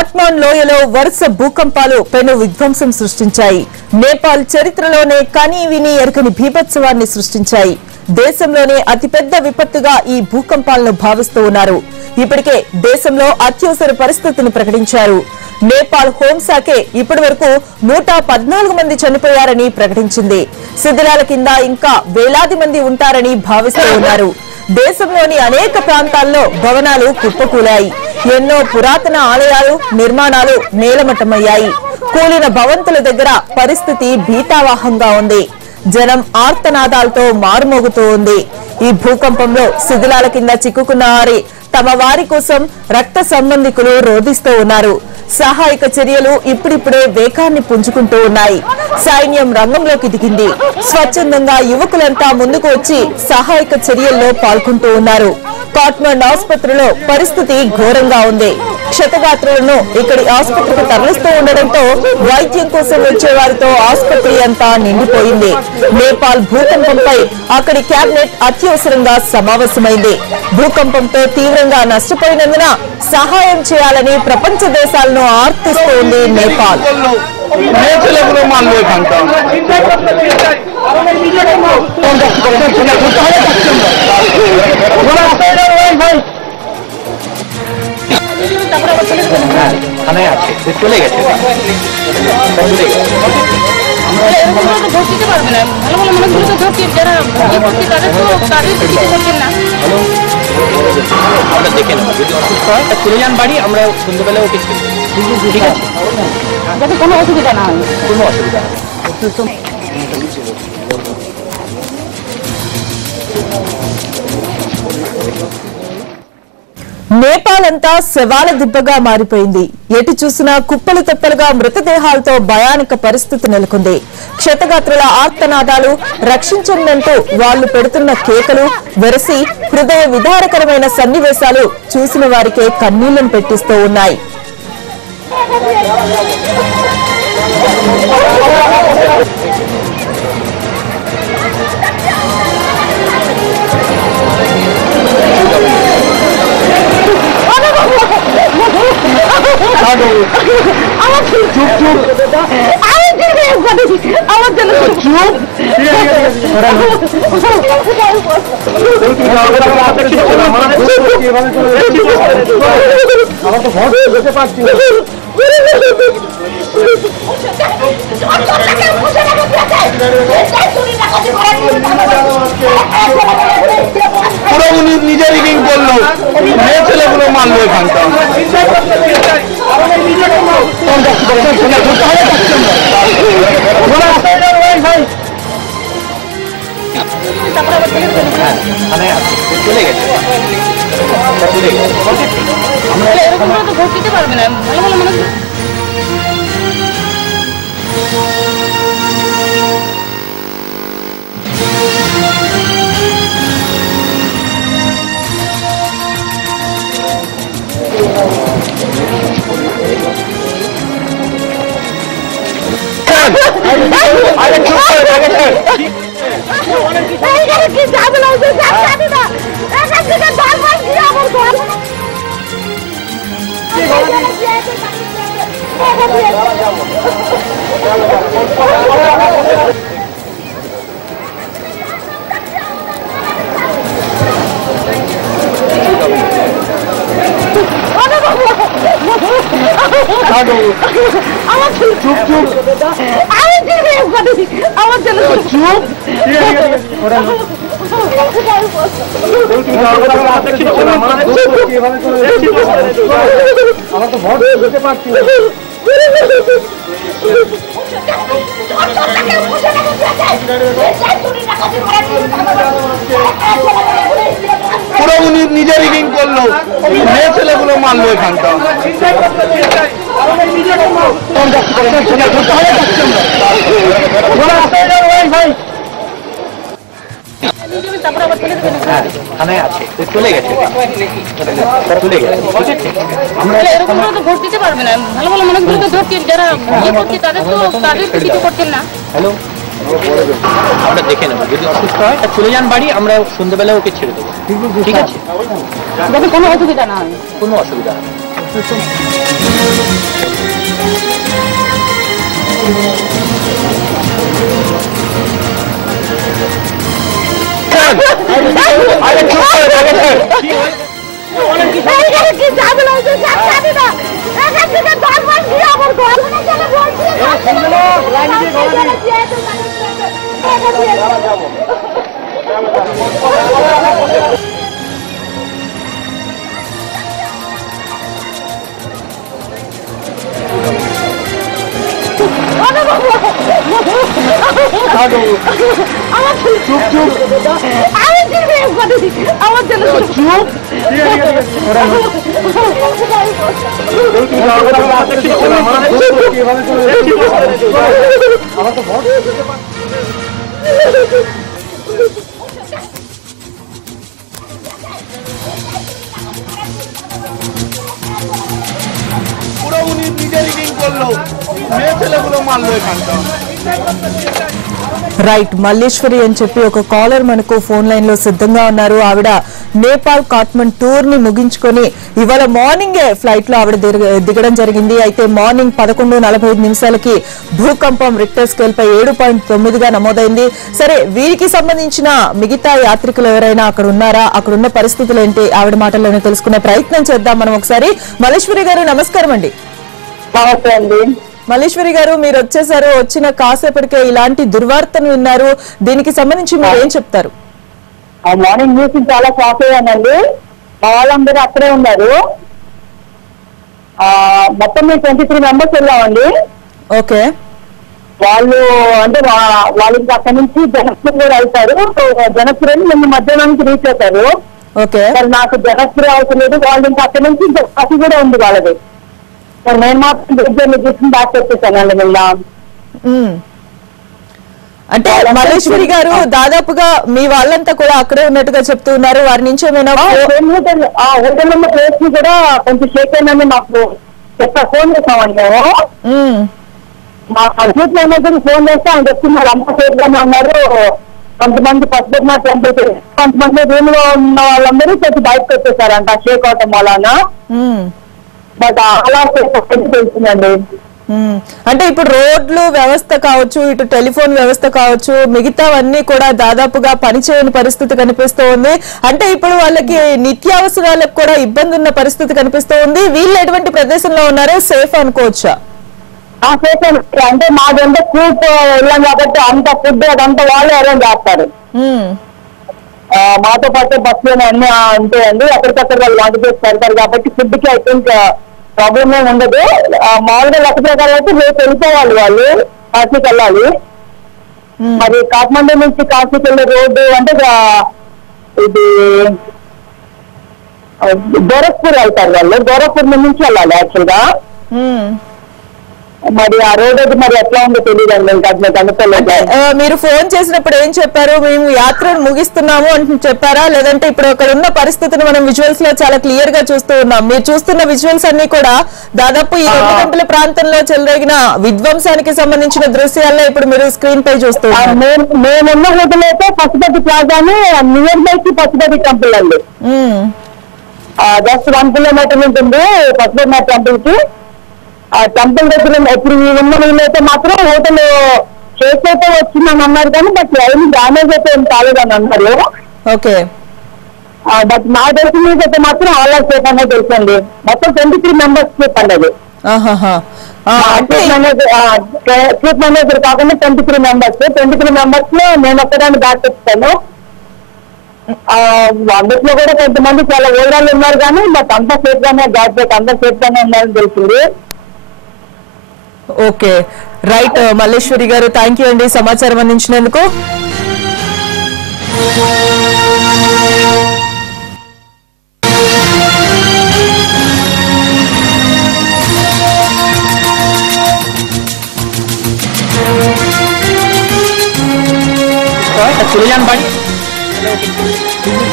కాట్మాండ్ లోయలో వరుస భూకంపాలు పెను విధ్వంసం సృష్టించాయి. నేపాల్ చరిత్రలోనే కనీ విని ఎరకని బీభత్సవాన్ని సృష్టించాయి. దేశంలోనే అతిపెద్ద విపత్తుగా ఈ భూకంపాలను భావిస్తూ ఉన్నారు. ఇప్పటికే దేశంలో అత్యవసర పరిస్థితిని ప్రకటించారు. నేపాల్ హోంశాఖే ఇప్పటి వరకు 114 మంది చనిపోయారని ప్రకటించింది. శిథిలాల కింద ఇంకా వేలాది మంది ఉంటారని భావిస్తూ ఉన్నారు. దేశంలోని అనేక ప్రాంతాల్లో భవనాలు కుప్పకూలాయి. ఎన్నో పురాతన ఆలయాలు నిర్మాణాలు నేలమట్టమయ్యాయి. కూలిన భవంతుల దగ్గర పరిస్థితి భీతావహంగా ఉంది. జనం ఆర్తనాదాలతో మారుమోగుతూ ఉంది. ఈ భూకంపంలో శిథిలాల కింద చిక్కుకున్న తమ వారి కోసం రక్త సంబంధికులు రోధిస్తూ ఉన్నారు. సహాయక చర్యలు ఇప్పుడిప్పుడే వేగాన్ని పుంజుకుంటూ ఉన్నాయి. సైన్యం రంగంలోకి దిగింది. స్వచ్ఛందంగా యువకులంతా ముందుకు వచ్చి సహాయక చర్యల్లో పాల్గొంటూ ఉన్నారు. కాట్మాండ్ ఆసుపత్రిలో పరిస్థితి ఘోరంగా ఉంది. క్షతగాత్రులను ఇక్కడి ఆసుపత్రికి తరలిస్తూ ఉండడంతో వైద్యం కోసం వచ్చే వారితో ఆసుపత్రి అంతా నిండిపోయింది. నేపాల్ భూకంపంపై అక్కడి కేబినెట్ అత్యవసరంగా సమావేశమైంది. భూకంపంతో తీవ్రంగా నష్టపోయినందున సహాయం చేయాలని ప్రపంచ దేశాలను ఆర్తిస్తూ ఉంది నేపాల్. চলে গেছে আমরা দেখে নেবো যদি অসুস্থ হয় তা চলে যান বাড়ি, আমরা সন্ধ্যেবেলা ওকে ছেড়ে দেবো। ঠিক আছে, যাতে কোনো অসুবিধা না হয়। কোনো অসুবিধা না। నేపాల్ అంతా శవాల దిబ్బగా మారిపోయింది. ఎటు చూసినా కుప్పలు తెప్పలుగా మృతదేహాలతో భయానక పరిస్థితి నెలకొంది. క్షతగాత్రుల ఆర్తనాదాలు, రక్షించండంటూ వాళ్లు పెడుతున్న కేకలు, వెరసి హృదయ విదారకరమైన సన్నివేశాలు చూసిన వారికే కన్నీళ్లను పెట్టిస్తూ ఉన్నాయి. পুরো উনি নিজে রিগিং করলো, মেয়ে ছেলেগুলো মানলো এখানটা। চলে গেছে আমরা তো ভোট দিতে পারবে না, ভালো ভালো মানুষ। পুরো উনি নিজে রিগিং করলো, মেয়ে ছেলেগুলো মানলো এখানটা। চলে গেছে আমরা তো ভোট দিতে পারবে না, ভালো ভালো মানুষগুলো তো ধরছেন, যারা ইয়ে করছে তাদের তো কিছু করছেন না। হ্যালো, আমরা দেখে নেবো যদি অসুস্থ হয় তা চলে যান বাড়ি, আমরা সন্ধ্যেবেলা ওকে ছেড়ে দেবো। ঠিক আছে, যাতে কোনো অসুবিধা না হয়। কোনো অসুবিধা না। రైట్ మల్లేశ్వరి అని చెప్పి ఒక కాలర్ మనకు ఫోన్ లైన్ లో సిద్ధంగా ఉన్నారు. ఆవిడ నేపాల్ కాట్మండ్ టూర్ ని ముగించుకొని ఇవాళ మార్నింగే ఫ్లైట్ లో ఆవిడ దిగడం జరిగింది. అయితే మార్నింగ్ 11:45 భూకంపం రిక్టర్ స్కేల్ పై 7.9గా నమోదైంది. సరే, వీరికి సంబంధించిన మిగతా యాత్రికులు ఎవరైనా అక్కడ ఉన్నారా, అక్కడ ఉన్న పరిస్థితులు ఏంటి, ఆవిడ మాటల్లోనే తెలుసుకునే ప్రయత్నం చేద్దాం మనం ఒకసారి. మల్లేశ్వరి గారు నమస్కారం అండి. నమస్తే అండి. మల్లేశ్వరి గారు, మీరు వచ్చేసారు. వచ్చిన కాసేపటికే ఇలాంటి దుర్వార్తను విన్నారు. దీనికి సంబంధించి మీరు ఏం చెప్తారు? మార్నింగ్ న్యూస్ చాలా షాక్ అయ్యానండి. మా వాళ్ళందరూ అక్కడే ఉన్నారు. మొత్తం మేము 23 మెంబర్స్ వెళ్ళామండి. ఓకే. వాళ్ళు అంటే వాళ్ళకి అక్కడి నుంచి జనక్పూర్ కూడా వెళ్తారు. జనక్పూర్ అని మేము మధ్యాహ్నానికి రీచ్ అవుతారు. ఓకే. నాకు జనక్పూర్ అవసరం లేదు. వాళ్ళు ఇంకా అక్కడి నుంచి కాఫీ కూడా ఉంది వాళ్ళది. నేను మాత్రం దగ్గర తీసుకుని బ్యాక్ వచ్చేసానండి నిన్న. అంటే మల్లేశ్వరి గారు, దాదాపుగా మీ వాళ్ళంతా కూడా అక్కడే ఉన్నట్టుగా చెప్తూ ఉన్నారు. వారి నుంచి ఏమైనా హోటల్ ఉన్న ప్లేస్ ని కూడా కొంచెం షేక్ అయిందని మాకు ఫోన్ చేసామండి మేము. మా అడ్మిట్ మేనేజర్ ఫోన్ చేస్తే ఆయన చెప్తున్నారు అంత సేఫ్ గానే ఉన్నారు. కొంతమంది పసుపెట్టిన టెంపుల్, కొంతమంది రూమ్ లో ఉన్న వాళ్ళందరూ కొంచెం బయటకు వచ్చేసారంట షేక్ అవటం వలన. బట్ అలా తెలుస్తుందండి. అంటే ఇప్పుడు రోడ్లు వ్యవస్థ కావచ్చు, ఇటు టెలిఫోన్ వ్యవస్థ కావచ్చు, మిగతావన్నీ కూడా దాదాపుగా పనిచేయని పరిస్థితి కనిపిస్తూ ఉంది. అంటే ఇప్పుడు వాళ్ళకి నిత్యావసరాలకు కూడా ఇబ్బంది ఉన్న పరిస్థితి కనిపిస్తూ ఉంది. వీళ్ళు ఎటువంటి ప్రదేశంలో ఉన్నారో సేఫ్ అనుకోవచ్చా? సేఫ్ అంటే మాదంతా కూప్ వెళ్ళాం కాబట్టి అంత ఫుడ్ అదంతా వాళ్ళే అరేంజ్ చేస్తారు. మాతో పాటు బస్సులోనే అన్ని ఉంటాయండి. ఎక్కడికక్కడ వాళ్ళు వంట చేసి పెడతారు కాబట్టి ఫుడ్ కి ఐ థింక్ ప్రాబ్లం ఏమి ఉండదు. మామూలుగా లెక్క ప్రకారం అయితే రేపు వెళ్ళిపోవాలి, వాళ్ళు కాశీకి వెళ్ళాలి. మరి కాఠ్మండూ నుంచి కాశీకి వెళ్ళే రోడ్డు అంటే ఇది గోరఖ్పూర్ వెళ్తారు వాళ్ళు. గోరఖ్పూర్ నుంచి వెళ్ళాలి యాక్చువల్ గా. మరి ఆ రోడ్ మరి ఎట్లా ఉందో తెలియదండి. మీరు ఫోన్ చేసినప్పుడు ఏం చెప్పారు? మేము యాత్రను ముగిస్తున్నాము అని చెప్పారా, లేదంటే ఇప్పుడు అక్కడ ఉన్న పరిస్థితిని మనం విజువల్స్ లో చాలా క్లియర్ గా చూస్తూ ఉన్నాం. మీరు చూస్తున్న విజువల్స్ అన్ని కూడా దాదాపు ఈ 2 గంటల ప్రాంతంలో చెలరేగిన విధ్వంసానికి సంబంధించిన దృశ్యాల్లో ఇప్పుడు మీరు స్క్రీన్ పై చూస్తూ ఉన్నారు. మేమున్న హోటల్ అయితే పశుపతి ప్లాజాని నియర్ బై కి పశుపతి టెంపుల్ అండి. జస్ట్ 1 కిలోమీటర్ ఉంటుంది పశుపతినాథ్ టెంపుల్ కి. ఆ టెంపుల్ దగ్గర ఇప్పుడు ఉన్న వీళ్ళైతే మాత్రం హోటల్ షేక్ అయితే వచ్చిందని అన్నారు కానీ బట్ లైన్ డ్యామేజ్ అయితే ఏం కాలేదని అన్నారు. ఓకే. బట్ నా తెలిసిన అయితే మాత్రం ఆల్ ఆర్ సేఫ్ అనేది తెలుసండి. మొత్తం 23 మెంబర్స్ ట్రిప్ అండి అది. ట్రిప్ మేనేజర్ కాకుండా 23 మెంబర్స్ లో నేను ఒక్కదాన్ని బ్యాక్ వచ్చాను. అందులో కూడా కొంతమంది చాలా ఓల్డ్ వాళ్ళు ఉన్నారు కానీ బట్ అంతా సేఫ్ గానే బ్యాక్ అంతా సేఫ్ గానే ఉన్నారని తెలిసింది. ఓకే, రైట్ మల్లేశ్వరి గారు, థ్యాంక్ యూ అండి సమాచారం అందించినందుకు. চলে যান বাড়ি।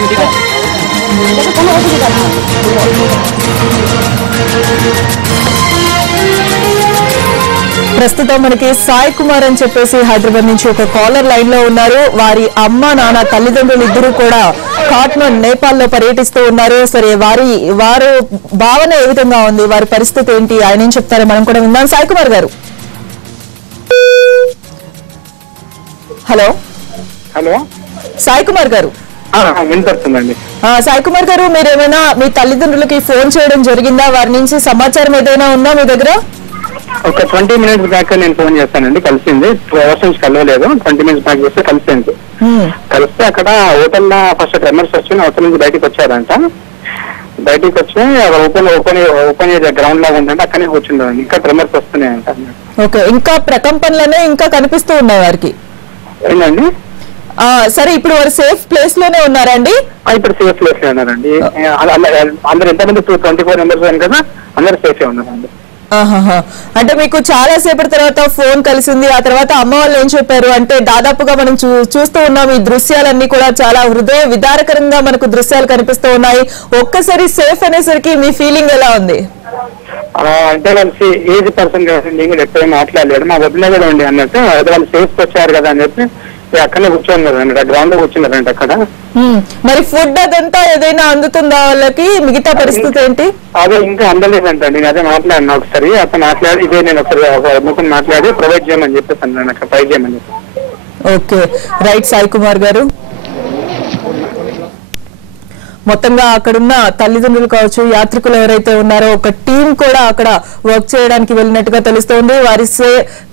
ঠিক আছে, কোনো অসুবিধা নেই। ప్రస్తుతం మనకి సాయి కుమార్ అని చెప్పేసి హైదరాబాద్ నుంచి ఒక కాలర్ లైన్ లో ఉన్నారు. వారి అమ్మ నాన్న తల్లిదండ్రులు ఇద్దరు కూడా కాట్మండ్ నేపాల్ లో పర్యటిస్తూ ఉన్నారు. సరే వారు భావన ఏ విధంగా ఉంది, వారి పరిస్థితి ఏంటి, ఆయన ఏం చెప్తారో మనం కూడా విందాం. సాయి కుమార్ గారు. హలో హలో సాయి కుమార్ గారు. వినపడుతుందండి. సాయి కుమార్ గారు, మీరేమైనా మీ తల్లిదండ్రులకి ఫోన్ చేయడం జరిగిందా? వారి నుంచి సమాచారం ఏదైనా ఉందా మీ దగ్గర? ఒక 20 minutes బ్యాక్ నేను ఫోన్ చేస్తానండి. కలిసింది 2 hours నుంచి కలవలేదు. 20 minutes బ్యాక్ చేస్తే కలిసింది. కలిస్తే అక్కడ హోటల్లో ఫస్ట్ ట్రెమర్స్ వచ్చి హోటల్ నుంచి బయటకు వచ్చారంట. బయటకు వచ్చి ఓపెన్ గ్రౌండ్ లాగా ఉందంటే అక్కడనే కూర్చుంటారండి. ఇంకా ట్రెమర్స్ వస్తున్నాయంట. ఓకే, ఇంకా ప్రకంపనలనే ఇంకా కనిపిస్తూ ఉన్నాయి వారికి. ఏంటండి? సరే, ఇప్పుడు వారు సేఫ్ ప్లేస్ లోనే ఉన్నారండి? ఇప్పుడు సేఫ్ ప్లేస్ లో ఉన్నారండి. అందరు ఎంతమంది 24 members కదా, అందరు సేఫ్ ఉన్నారండి. అంటే మీకు చాలా సేపటి తర్వాత ఫోన్ కలిసింది, ఆ తర్వాత అమ్మ వాళ్ళు ఏం చెప్పారు అంటే, దాదాపుగా మనం చూస్తూ ఉన్నాం ఈ దృశ్యాలన్నీ కూడా చాలా హృదయ విదారకరంగా మనకు దృశ్యాలు కనిపిస్తూ ఉన్నాయి. ఒక్కసారి సేఫ్ అనేసరికి మీ ఫీలింగ్ ఎలా ఉంది? అంటే వాళ్ళు ఏజ్ పర్సన్ కదా, నేను కూడా ఎప్పుడైనా మాట్లాడలేదు. మా వదిలే కూడా ఉండి అన్నట్టు వాళ్ళు సేఫ్ వచ్చారు కదా అని చెప్పి అక్కడనే కూర్చోన్నారు, గ్రౌండ్ లో కూర్చున్నారంట అక్కడ. మరి ఫుడ్ అదంతా ఏదైనా అందుతుందా వాళ్ళకి? మిగతా పరిస్థితి ఏంటి? అదే ఇంకా అందలేదంట. నేను అదే మాట్లాడినా ఒకసారి, అతను మాట్లాడి ఇదే నేను ఒకసారి మాట్లాడి ప్రొవైడ్ చేయమని చెప్పేసి నేను అక్కడ ట్రై చేయమని చెప్పి. ఓకే, రైట్ సాయి కుమార్ గారు. మొత్తంగా అక్కడున్న తల్లిదండ్రులు కావచ్చు, యాత్రికులు ఎవరైతే ఉన్నారో ఒక టీం కూడా అక్కడ వర్క్ చేయడానికి వెళ్ళినట్టుగా తెలుస్తోంది. వారి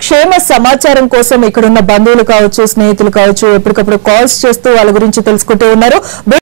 క్షేమ సమాచారం కోసం ఇక్కడున్న బంధువులు కావచ్చు, స్నేహితులు కావచ్చు ఎప్పటికప్పుడు కాల్స్ చేస్తూ వాళ్ళ గురించి తెలుసుకుంటూ ఉన్నారు.